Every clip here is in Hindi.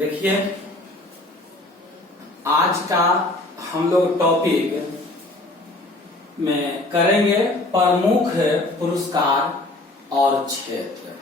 देखिए, आज का हम लोग टॉपिक में करेंगे प्रमुख पुरस्कार और क्षेत्र।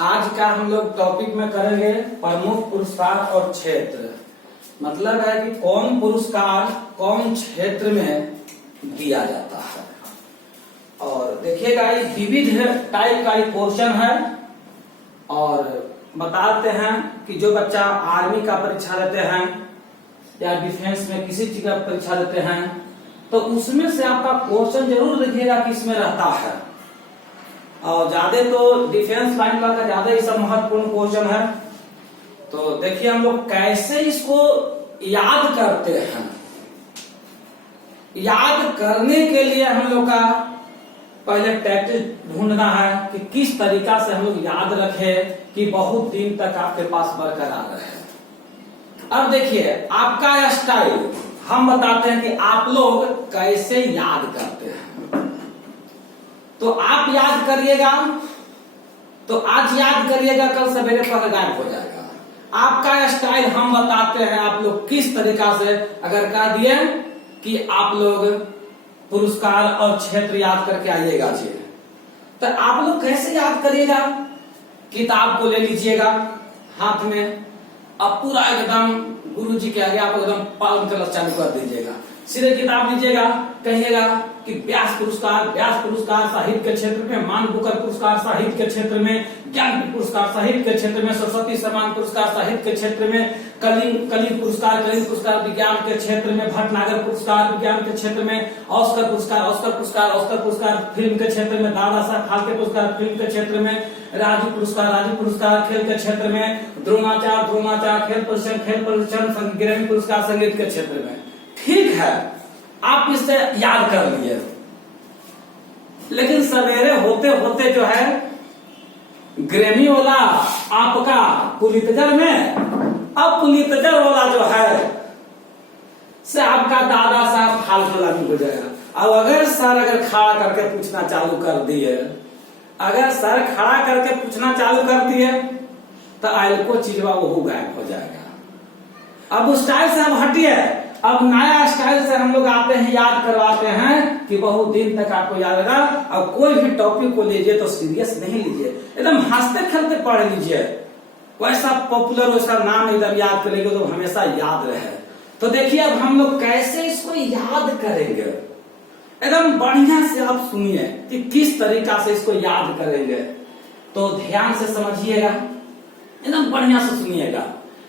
आज का हम लोग टॉपिक में करेंगे प्रमुख पुरस्कार और क्षेत्र। मतलब है कि कौन पुरस्कार कौन क्षेत्र में दिया जाता है। और देखिएगा, ये विविध टाइप का एक क्वेश्चन है और बताते हैं कि जो बच्चा आर्मी का परीक्षा देते हैं या डिफेंस में किसी चीज का परीक्षा देते हैं तो उसमें से आपका क्वेश्चन जरूर देखिएगा कि इसमें रहता है। और ज्यादा तो डिफेंस लाइन का ज्यादा ही सब महत्वपूर्ण क्वेश्चन है। तो देखिए हम लोग कैसे इसको याद करते हैं। याद करने के लिए हम लोग का पहले टैक्टिस ढूंढना है कि किस तरीका से हम लोग याद रखें कि बहुत दिन तक आपके पास बरकरार रहे। अब देखिए, आपका स्टाइल हम बताते हैं कि आप लोग कैसे याद करते हैं। तो आप याद करिएगा, तो आज याद करिएगा, कल सवेरे पर गायब हो जाएगा। आपका स्टाइल हम बताते हैं आप लोग किस तरीका से अगर कह दिए कि आप लोग पुरस्कार और क्षेत्र याद करके आइएगा जी, तो आप लोग कैसे याद करिएगा। किताब को ले लीजिएगा हाथ में, अब पूरा एकदम गुरुजी के आगे आप एकदम पालन करना चालू कर दीजिएगा। सीधे किताब लीजिएगा, कहिएगा कि व्यास पुरस्कार साहित्य के क्षेत्र में, मान बुकर पुरस्कार साहित्य के क्षेत्र में, ज्ञानपीठ पुरस्कार साहित्य के क्षेत्र में, सरस्वती सम्मान पुरस्कार साहित्य के क्षेत्र में, कलिंग पुरस्कार विज्ञान के क्षेत्र में, भटनागर पुरस्कार विज्ञान के क्षेत्र में, ऑस्कर पुरस्कार फिल्म के क्षेत्र में, दादा साहब फाल्के पुरस्कार फिल्म के क्षेत्र में, राजू पुरस्कार खेल के क्षेत्र में, द्रोणाचार्य खेल प्रशिक्षण ग्रैमी पुरस्कार संगीत के क्षेत्र में। ठीक है, आप इससे याद कर लिए। लेकिन सवेरे होते होते जो है ग्रैमी वाला आपका पुलित्जर में, अब पुलित्जर वाला जो है से आपका दादा साहब फाल्के वाला हो जाएगा। अब अगर सर खड़ा करके पूछना चालू कर दिए, तो आयको चीजवा वो गायब हो जाएगा। अब उस स्टाइल से हम हटिए, अब नया स्टाइल से हम लोग आते हैं, याद करवाते हैं कि बहुत दिन तक आपको याद रहेगा। अब कोई भी टॉपिक को लीजिए तो सीरियस नहीं लीजिए, एकदम हंसते खेलते पढ़ लीजिए। वैसा पॉपुलर वैसा नाम एकदम याद करेंगे तो हमेशा याद रहे। तो देखिए अब हम लोग कैसे इसको याद करेंगे, एकदम बढ़िया से आप सुनिए कि किस तरीका से इसको याद करेंगे। तो ध्यान से समझिएगा, एकदम बढ़िया से सुनिएगा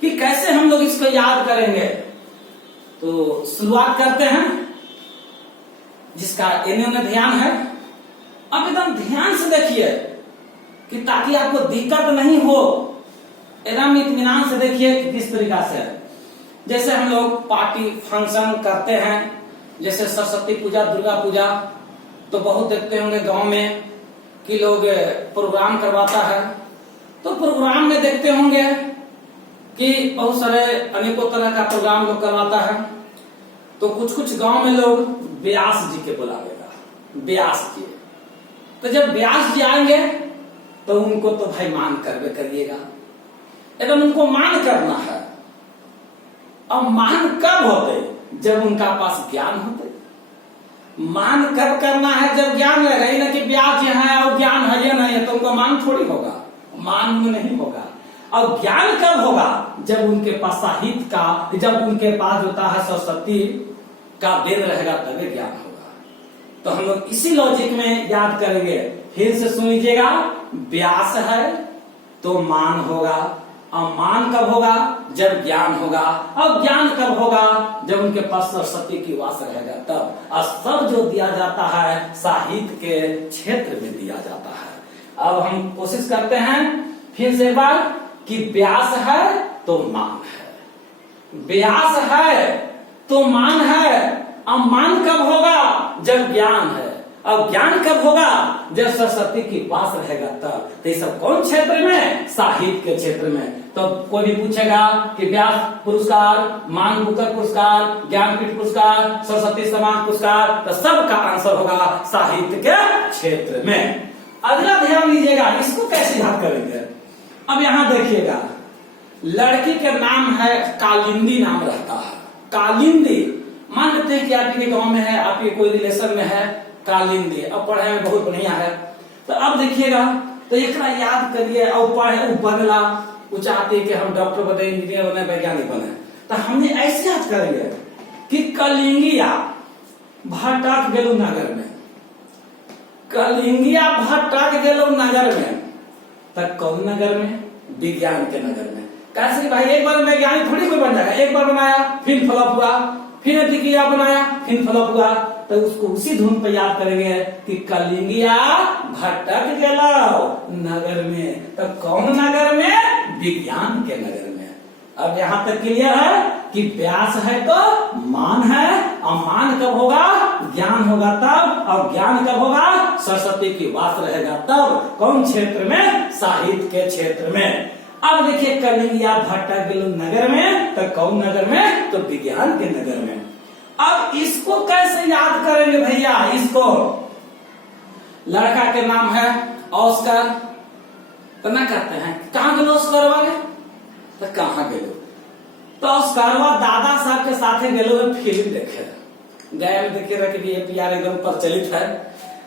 कि कैसे हम लोग इसको याद करेंगे। तो शुरुआत करते हैं, जिसका इन्हें ध्यान है। अब एकदम ध्यान से देखिए कि ताकि आपको दिक्कत नहीं हो, एकदम इत्मीनान से देखिए कि किस तरीका से। जैसे हम लोग पार्टी फंक्शन करते हैं, जैसे सरस्वती पूजा, दुर्गा पूजा, तो बहुत देखते होंगे गांव में कि लोग प्रोग्राम करवाता है। तो प्रोग्राम में देखते होंगे कि बहुत सारे अनेकों तरह का प्रोग्राम लोग करवाता है। तो कुछ गांव में लोग व्यास जी के बुलावेगा, व्यास जी। तो जब व्यास जी आएंगे तो उनको तो भाई मान करवे करिएगा, एकदम उनको मान करना है। अब मान कब होते? जब उनका पास ज्ञान होते। मान कब करना है? जब ज्ञान रहेगा ही ना कि व्यास जी है और ज्ञान है या नहीं है तो उनका मान थोड़ी होगा, मान में नहीं होगा। और ज्ञान कब होगा? जब उनके पास साहित्य का, जब उनके पास होता है सरस्वती का वेद रहेगा तभी ज्ञान होगा। तो हम लोग इसी लॉजिक में याद करेंगे। फिर से सुन लीजिएगा, व्यास है तो मान होगा। और मान कब होगा? जब ज्ञान होगा। अब ज्ञान कब होगा? जब उनके पास सरस्वती की वास रहेगा तब। और सब जो दिया जाता है साहित्य के क्षेत्र में दिया जाता है। अब हम कोशिश करते हैं फिर से एक बार कि व्यास है तो मान है, व्यास है तो मान है। अब मान कब होगा? जब ज्ञान है। अब ज्ञान कब होगा? जब सरस्वती की वास रहेगा तब। तो ये सब कौन क्षेत्र में? साहित्य के क्षेत्र में। तो कोई भी पूछेगा कि व्यास पुरस्कार, मान बुकर पुरस्कार, ज्ञानपीठ पुरस्कार, सरस्वती सम्मान पुरस्कार, तो सबका आंसर होगा साहित्य के क्षेत्र में। अगला ध्यान लीजिएगा, इसको कैसे याद करेंगे। अब यहां देखिएगा लड़की के नाम है कालिंदी नाम रहता है, कालिंदी। मान लेते हैं कि आपके गांव में है, आपके कोई रिलेशन में है कालिंदी, अब पढ़ाई में बहुत बढ़िया है। तो अब देखिएगा, तो एक याद करिए, और पढ़े बनला, वो चाहते हैं कि हम डॉक्टर बने, इंजीनियर बने, वैज्ञानिक बने, तो हमने ऐसे याद करेंगे कि कलिंगिया भटक गेलू नगर में, कलिंगिया भटक गेलू नगर में, तब कौन नगर में? विज्ञान के नगर में। कैसे भाई एक बार वैज्ञानिक थोड़ी कोई बन जाएगा, एक बार बनाया फिर फ्लॉप हुआ, फिर प्रतिक्रिया बनाया फिर फ्लॉप हुआ, तो उसको उसी धुन पर याद करेंगे कि कलिंगिया भटक गेलो नगर में, तो कौन नगर में? विज्ञान के नगर में। अब यहाँ तक क्लियर है कि व्यास है तो मान है, और मान कब होगा? ज्ञान होगा तब, और ज्ञान कब होगा? सरस्वती की वास रहेगा तब। कौन क्षेत्र में? साहित्य के क्षेत्र में। अब देखिए, कलिंगिया भटक गेलो नगर में, तो कौन नगर में? तो विज्ञान के नगर में। अब इसको कैसे याद करेंगे भैया? इसको, लड़का के नाम है ऑस्कर, तो ना कहते हैं कहाँ गेलो ऑस्कर वाले, तो कहाँ गेलो? तो ऑस्करवा दादा साहब के साथे गेलो फिल्म देखे, गए देखे रहे कि ये प्यार एकदम प्रचलित है,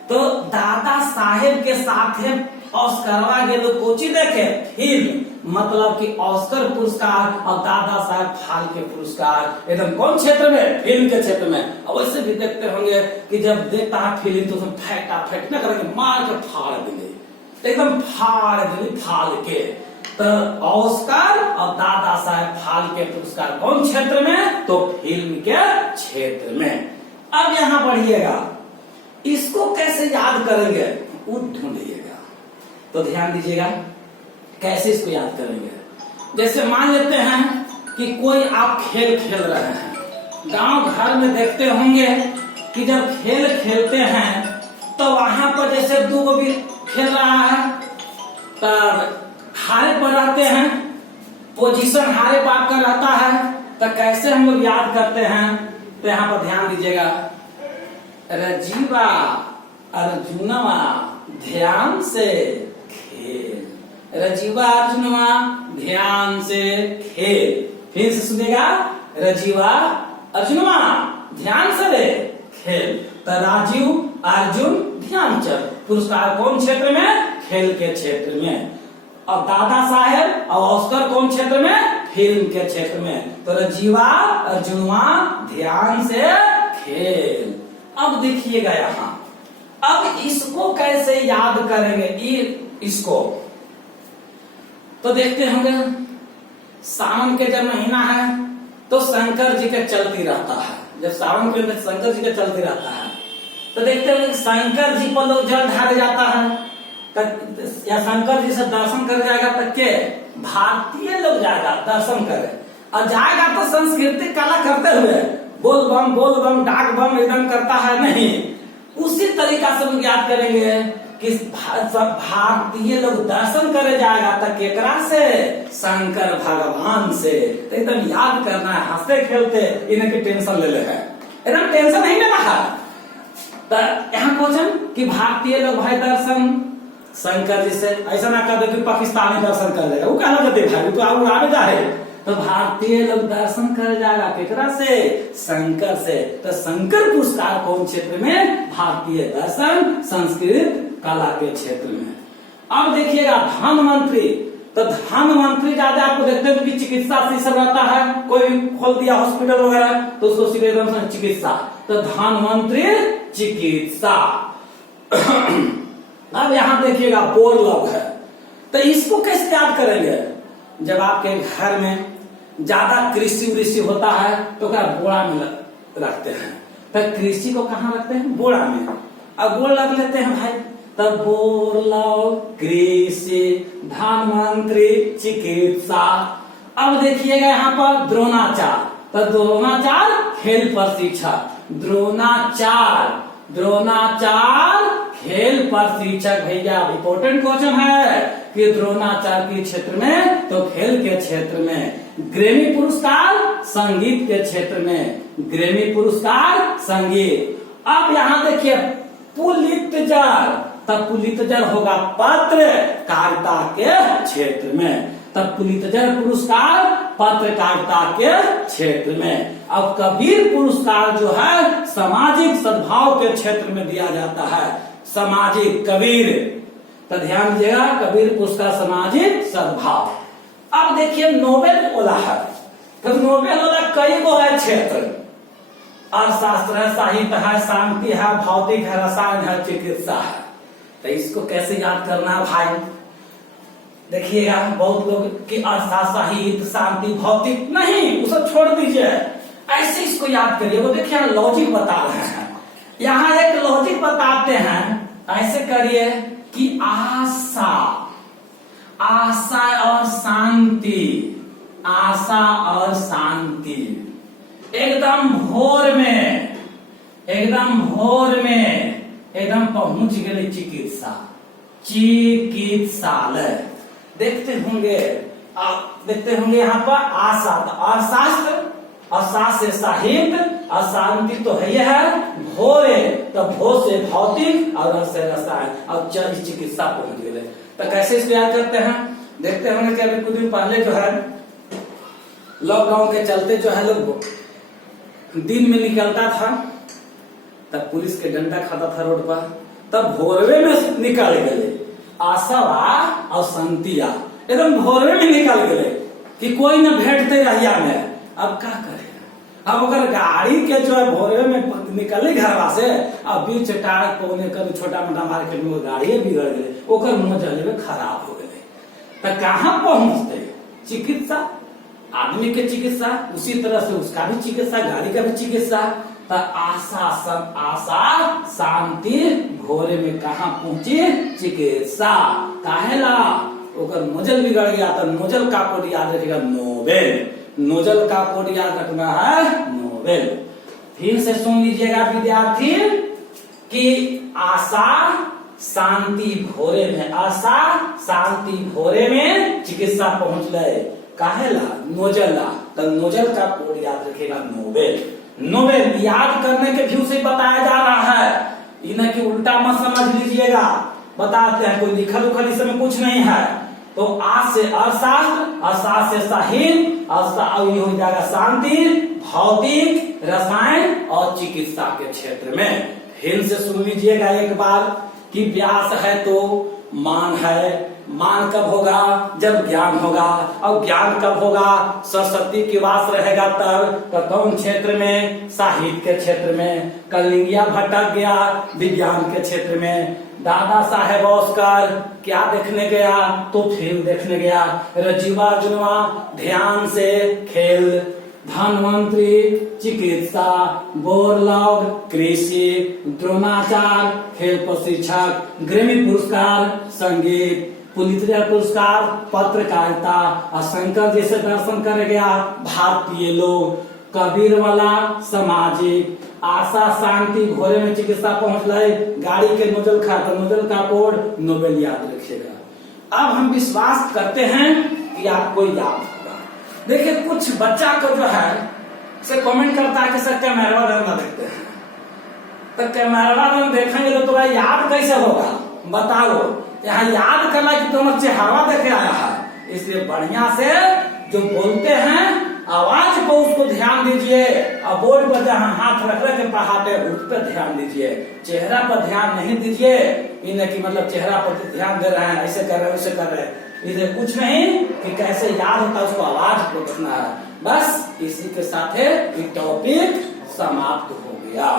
तो दादा साहेब के साथे ऑस्करवा गेलो कोची देखे फिल्म, मतलब कि ऑस्कर पुरस्कार और दादा साहब फाल्के पुरस्कार एकदम कौन क्षेत्र में? फिल्म के क्षेत्र में। अब वैसे भी देखते होंगे कि जब देखता है फिल्म तो उसमें फैट ना करेंगे, मार के फाड़ देंगे, एकदम फाड़ देंगे फाड़ के। तो ऑस्कर और दादा साहब फाल्के पुरस्कार कौन क्षेत्र में? तो फिल्म के क्षेत्र में। अब यहाँ बढ़िएगा, इसको कैसे याद करेंगे वो ढूंढिएगा, तो ध्यान दीजिएगा कैसे इसको याद करेंगे। जैसे मान लेते हैं कि कोई आप खेल खेल रहे हैं, गांव घर में देखते होंगे कि जब खेल खेलते हैं तो वहां पर जैसे दो भी खेल रहा है, तब हारे पर रहते हैं, पोजीशन हारे पर आपका रहता है, तो कैसे हम लोग याद करते हैं? तो यहाँ पर ध्यान दीजिएगा, रजीवा अर्जुनवा ध्यान से खेल, रजीवा अर्जुनवा ध्यान से खेल। फिर से सुनेगा, रजीवा अर्जुनवा ध्यान से खेल। तो राजीव अर्जुन ध्यानचंद पुरस्कार कौन क्षेत्र में? खेल के क्षेत्र में। और दादा साहेब और ऑस्कर कौन क्षेत्र में? फिल्म के क्षेत्र में। तो रजीवा अर्जुनवा ध्यान से खेल। अब देखिएगा यहाँ, अब इसको कैसे याद करेंगे? इसको तो देखते होंगे, सावन के जब महीना है तो शंकर जी के चलती रहता है, जब सावन के अंदर शंकर जी के चलती रहता है, तो देखते होंगे शंकर जी पर लोग जल ढाले जाता है, या शंकर जी से दर्शन कर जाएगा, तक के भारतीय लोग जाएगा दर्शन करे, और जाएगा तो सांस्कृतिक कला करते हुए, बोल बम डाक बम एकदम करता है नहीं, उसी तरीका से लोग याद करेंगे कि भारतीय लोग दर्शन करे जाएगा तक केकरा से? शंकर भगवान से। तो एकदम याद करना है, हंसते खेलते, इनकी टेंशन ले है, एकदम टेंशन नहीं लेना है। तो यहाँ क्वेश्चन कि भारतीय लोग भाई दर्शन शंकर जी से, ऐसा ना कर दे कि पाकिस्तानी दर्शन कर देगा, वो कहना चाहते भाई तो आप आवेदा है। तो भारतीय लोग दर्शन कर जाएगा केकरा से? शंकर से। तो शंकर पुरस्कार कौन क्षेत्र में? भारतीय दर्शन संस्कृत कला के क्षेत्र में। अब देखिएगा धनवंतरी, तो धनवंतरी ज्यादा आपको देखते हो कि चिकित्सा से सब रहता है, कोई भी खोल दिया हॉस्पिटल वगैरह तो उसको सीधे चिकित्सा, तो धनवंतरी चिकित्सा। अब यहाँ देखिएगा बोरलव है, तो इसको कैसे याद करेंगे? जब आपके घर में ज्यादा कृषि वृषि होता है तो क्या बोरा में रखते हैं, तो कृषि को कहाँ रखते हैं? बोरा में। अब बोर लग लेते हैं भाई, तब बोरलव कृषि धनवंतरी चिकित्सा। अब देखिएगा यहाँ पर द्रोणाचार्य, तो द्रोणाचार्य खेल प्रशिक्षक, द्रोणाचार्य खेल प्रशिक्षक। भैया इम्पोर्टेंट क्वेश्चन है कि द्रोणाचार्य के क्षेत्र में, तो खेल के क्षेत्र में। ग्रैमी पुरस्कार संगीत के क्षेत्र में, ग्रैमी पुरस्कार संगीत। अब यहाँ देखिए पुलित्जर, तब पुलित्जर होगा पत्रकारिता के क्षेत्र में। तब पुलित्जर पुरस्कार पत्रकारिता के क्षेत्र में। अब कबीर पुरस्कार जो है सामाजिक सद्भाव के क्षेत्र में दिया जाता है। सामाजिक कबीर, तो ध्यान दीजिएगा, कबीर पुरस्कार सामाजिक सद्भाव। अब देखिए नोबेल बोला है, तो नोबेल वाला कई गो है क्षेत्र, अर्थशास्त्र है, साहित्य है, शांति है, भौतिक है, रसायन है, चिकित्सा है। तो इसको कैसे याद करना भाई? देखिएगा बहुत लोग कि अर्थशास्त्र, साहित्य, शांति, भौतिक, नहीं उसे छोड़ दीजिए, ऐसे इसको याद करिए। वो देखिए लॉजिक बता रहे हैं, यहाँ एक लॉजिक बताते हैं, ऐसे करिए कि आशा, आशा और शांति, आशा और शांति, एकदम भोर में, एकदम भोर में एकदम पहुंच गए चिकित्सा, चिकित्सालय। देखते होंगे आप, देखते होंगे यहाँ पर आशा, अर्थशास्त्र, अर्थशास्त्र से साहित्य, और शांति तो है भोरे, तो भोर से भौतिक और रस से रसायन, और चिकित्सा पहुंच गए। तो कैसे इसको याद करते हैं? देखते होंगे कि अभी कुछ दिन पहले जो है लॉकडाउन के चलते जो है लोग दिन में निकलता था, तब पुलिस के डंडा खाता था रोड पर, तब भोरवे में निकल गए, आशा और शांतिया एकदम भोरवे में निकल गए कि कोई न भेटते रहिया में। अब क्या करे? अब अगर गाड़ी के जो है भोरवे में निकले घरवा से, अब बीच टारक पौने कर छोटा मोटा मार्केट में गाड़ी बिगड़ गए, ओकर मोजले में खराब हो गए, तो कहाँ पहुंचते? चिकित्सा, आदमी के चिकित्सा, उसी तरह से उसका भी चिकित्सा, गाड़ी का भी चिकित्सा। तो आशा, सब आशा शांति भोरे में कहाँ पहुंची? चिकित्सा। काहेला? ओकर नोजल बिगड़ गया, तो नोजल का कोड याद रखेगा नोबेल, नोजल का कोड याद रखना है नोबेल। फिर से सुन लीजिएगा विद्यार्थी कि आशा शांति भोरे में, आशा शांति भोरे में चिकित्सा पहुंच गए, काहेला? नोजला, तो नोजल का कोड याद रखेगा नोबेल। नोबेल याद करने के व्यू से बताया जा रहा है, इन्हें कि उल्टा मत समझ लीजिएगा, बताते हैं, कोई लिखल उखल इसमें कुछ नहीं है। तो आज से अर्थशास्त्र, अर्थशास्त्र से साहित्य, और ये हो जाएगा शांति, भौतिक, रसायन और चिकित्सा के क्षेत्र में। फिर से सुन लीजिएगा एक बार कि व्यास है तो मान है, मान कब होगा? जब ज्ञान होगा, और ज्ञान कब होगा? सरस्वती की वास रहेगा तब। तो कौन क्षेत्र में? साहित्य के क्षेत्र में। कलिंगिया भटक गया विज्ञान के क्षेत्र में। दादा साहेब ओस्कर क्या देखने गया? तो फिल्म देखने गया। रजीवा जुनवा ध्यान से खेल, धनवंतरी चिकित्सा, बोरलॉग कृषि, द्रोणाचार्य खेल प्रशिक्षक, ग्रैमी पुरस्कार संगीत, पुलित्जर पुरस्कार पत्रकारिता, और शंकर जैसे दर्शन कर गया भारतीय लोग, कबीर वाला सामाजिक, आशा शांति भोरे में चिकित्सा पहुंच गए, गाड़ी के नोजल खाता, नोजल का कोड नोबेल याद रखिएगा। अब हम विश्वास करते हैं कि आपको याद होगा। देखिए कुछ बच्चा को जो है से कमेंट करता है कि सर कैमरा रंग देखते हैं, तो कैमरा रंग देखेंगे तो तुम्हारा याद कैसे होगा? बताओ, यहाँ याद करना कि तुम चेहरा देखे आया है, इसलिए बढ़िया से जो बोलते हैं आवाज को उसको ध्यान दीजिए, और बोर्ड पर जहाँ हाथ रख रहे के पढ़ाते उस पर ध्यान दीजिए, चेहरा पर ध्यान नहीं दीजिए। इन्हें कि मतलब चेहरा पर ध्यान दे रहे हैं, ऐसे कर रहे हैं, वैसे कर रहे हैं, इन्हें कुछ नहीं कि कैसे याद होता है, उसको आवाज को रखना है। बस इसी के साथ ये टॉपिक समाप्त हो गया।